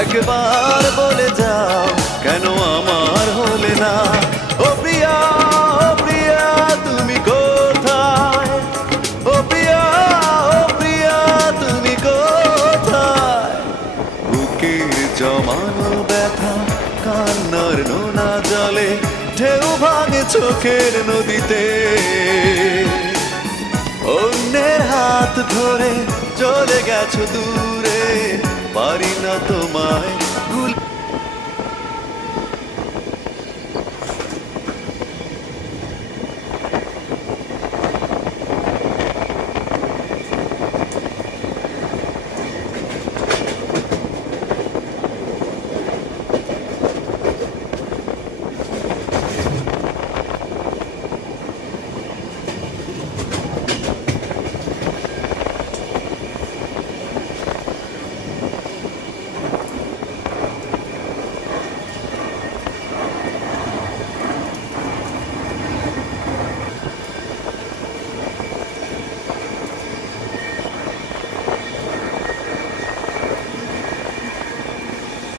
একবার বলে যাও কেন আমার হলে না। ও প্রিয়া, ও প্রিয়া তুমি কোথায়? ও প্রিয়া, ও প্রিয়া তুমি কোথায়? বুকের জমানো ব্যথা কান্নার নোনা জলে ঢেউ ভাঙে চোখের নদীতে। অন্যের হাত ধরে চলে গেছো দূরে, পারি না তোমায়